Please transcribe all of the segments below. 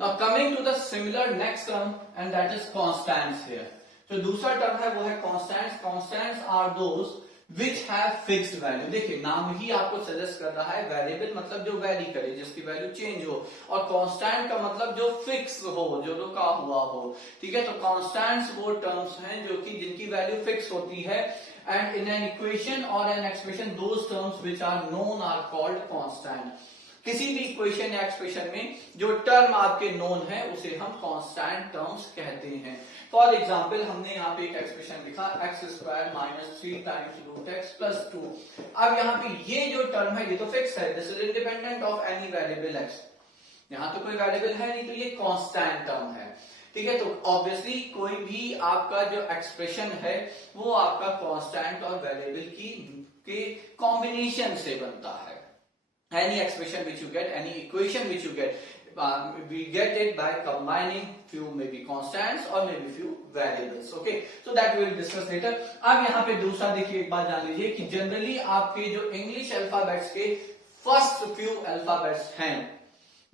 Now coming to the similar next term and that is constants here. तो दूसरा term है वो है constants. Constants are those which have fixed value. देखिए नाम ही आपको सजेस्ट कर रहा है, वेरिएबल मतलब जो वैरी करे, जिसकी वैल्यू चेंज हो, और कांस्टेंट का मतलब जो फिक्स हो, जो रुका हुआ हो. ठीक है, तो कांस्टेंट्स वो टर्म्स हैं जो कि जिनकी वैल्यू फिक्स होती है. एंड इन एन इक्वेशन और an expression those terms which are known are called constant. किसी भी इक्वेशन या एक्सप्रेशन में जो टर्म आपके नोन है उसे हम कांस्टेंट टर्म्स कहते हैं. फॉर एग्जाम्पल हमने यहाँ पे एक एक्सप्रेशन लिखा x square minus 3 times root x plus 2. अब यहाँ पे ये जो टर्म है ये तो फिक्स है, this is independent of any variable x. यहाँ तो कोई वेरिएबल है नहीं, तो ये कांस्टेंट टर्म है. ठीक है, तो ऑब्वियसली कोई भी आपका जो एक्सप्रेशन है वो आपका कांस्टेंट और वेरिएबल के कॉम्बिनेशन से बनता है. Any expression which you get, any equation which you get, we get it by combining few maybe constants or maybe few variables. Okay, so that we will discuss later. अब यहाँ पे दूसरा देखिए, एक बात जान लीजिए कि जनरली आपके जो इंग्लिश अल्फाबेट्स के फर्स्ट फ्यू अल्फाबेट्स हैं,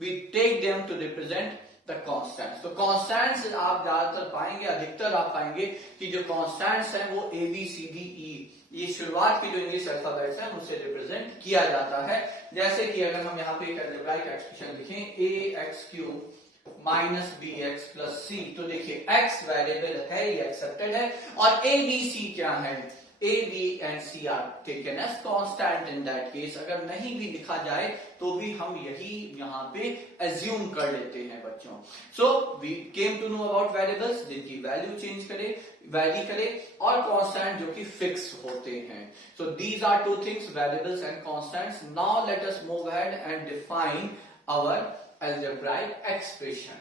we take them to represent the constants. तो constants आप ज्यादातर पाएंगे, अधिकतर आप पाएंगे कि जो constants हैं वो A B C D E, ये शुरुआत की जो इंग्लिश अल्फाबेट्स हैं उसे रिप्रेजेंट किया जाता है. जैसे कि अगर हम यहाँ पे एक अलजेब्राइक एक्सप्रेशन लिखें ax³ minus bx plus c, तो देखिए x वेरिएबल है, ये एक्सेप्टेड है, और a b c क्या है, a b and c are taken as constant in that case. अगर नहीं भी लिखा जाए तो भी हम यही यहाँ पे एज्यूम कर लेते हैं बच्चों. So we came to know about variables जिनकी वैल्यू चेंज करे, वैरी करे, और कांस्टेंट जो कि फिक्स होते हैं. So these are two things, variables and constants. Now let us move ahead and define our algebraic expression.